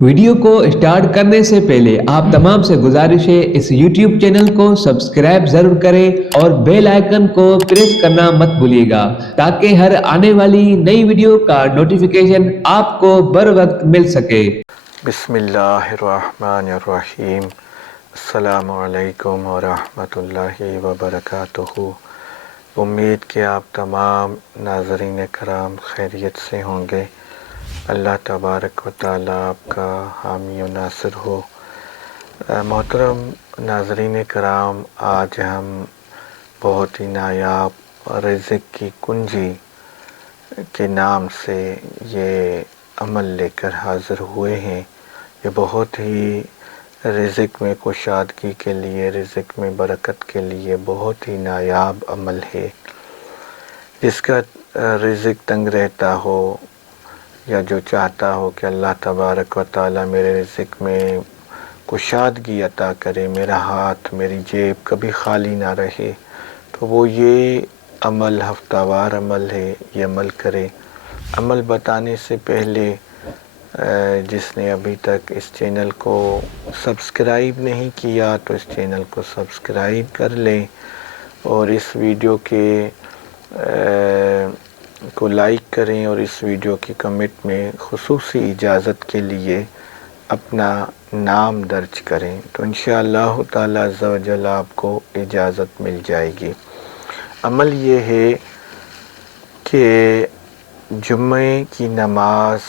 Video کو start کرنے سے پہلے آپ تمام سے گزارش ہے اس یوٹیوب چینل کو سبسکرائب ضرور کریں اور بیل آئیکن کو پریس کرنا مت بھولیے گا تاکہ ہر آنے والی نئی ویڈیو کا نوٹیفیکیشن آپ کو بر وقت مل سکے۔ بسم اللہ الرحمن الرحیم۔ السلام علیکم ورحمۃ اللہ وبرکاتہ۔ امید کہ آپ تمام ناظرین کرام خیریت سے ہوں گے۔ اللہ تبارک و تعالیٰ آپ کا حامی و ناصر ہو۔ محترم ناظرین کرام، آج ہم بہت ہی نایاب رزق کی کنجی کے نام سے یہ عمل لے کر حاضر ہوئے ہیں۔ یہ بہت ہی رزق میں کشادگی کے لیے، رزق میں برکت کے لیے بہت ہی نایاب عمل ہے۔ جس کا رزق تنگ رہتا ہو یا جو چاہتا ہو کہ اللہ تبارک و تعالیٰ میرے رزق میں کشادگی عطا کرے، میرا ہاتھ میری جیب کبھی خالی نہ رہے، تو وہ یہ عمل ہفتہ وار عمل ہے، یہ عمل کرے۔ عمل بتانے سے پہلے جس نے ابھی تک اس چینل کو سبسکرائب نہیں کیا تو اس چینل کو سبسکرائب کر لیں اور اس ویڈیو کو لائک کریں اور اس ویڈیو کی کمنٹ میں خصوصی اجازت کے لیے اپنا نام درج کریں تو انشاءاللہ تعالی عز و جل آپ کو اجازت مل جائے گی۔ عمل یہ ہے کہ جمعے کی نماز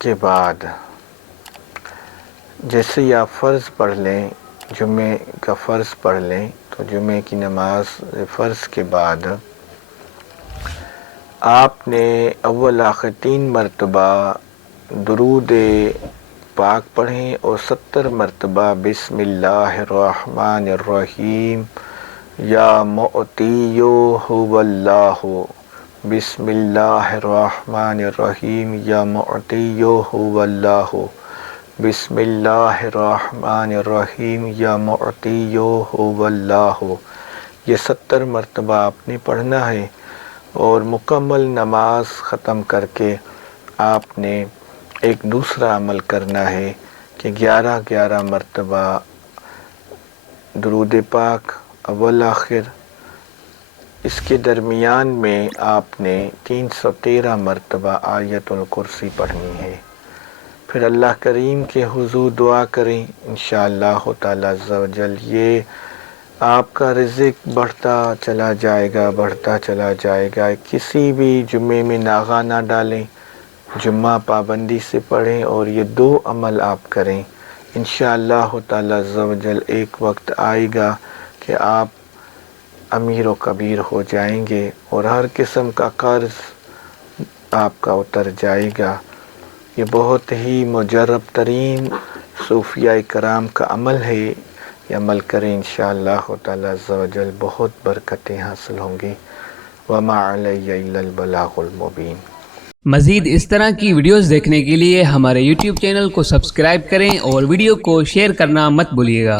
کے بعد جیسے ہی آپ فرض پڑھ لیں، جمعے کا فرض پڑھ لیں، تو جمعے کی نماز فرض کے بعد آپ نے اول آخر 3 مرتبہ درود پاک پڑھیں اور 70 مرتبہ بسم اللہ الرحمن الرحیم یا معطیو هو اللہ، بسم اللہ الرحمن الرحیم یا معطیو هو اللہ، بسم اللہ الرحمن الرحیم یا معطیو هو اللہ، یہ 70 مرتبہ آپ نے پڑھنا ہے۔ اور مکمل نماز ختم کر کے آپ نے ایک دوسرا عمل کرنا ہے کہ 11 مرتبہ درود پاک اول آخر، اس کے درمیان میں آپ نے 313 مرتبہ آیت الکرسی پڑھنی ہے۔ پھر اللہ کریم کے حضور دعا کریں، انشاءاللہ تعالی عز و جل یہ آپ کا رزق بڑھتا چلا جائے گا، بڑھتا چلا جائے گا۔ کسی بھی جمعے میں ناغہ نہ ڈالیں، جمعہ پابندی سے پڑھیں اور یہ 2 عمل آپ کریں، انشاءاللہ تعالی عز و جل ایک وقت آئے گا کہ آپ امیر و کبیر ہو جائیں گے اور ہر قسم کا قرض آپ کا اتر جائے گا۔ یہ بہت ہی مجرب ترین صوفیاء کرام کا عمل ہے، یہ عمل کریں انشاءاللہ تعالی عز و جل بہت برکتیں حاصل ہوں گی۔ وما علی الا البلاغ المبین۔ مزید اس طرح کی ویڈیوز دیکھنے کے لیے ہمارے یوٹیوب چینل کو سبسکرائب کریں اور ویڈیو کو شیئر کرنا مت بھولیے گا۔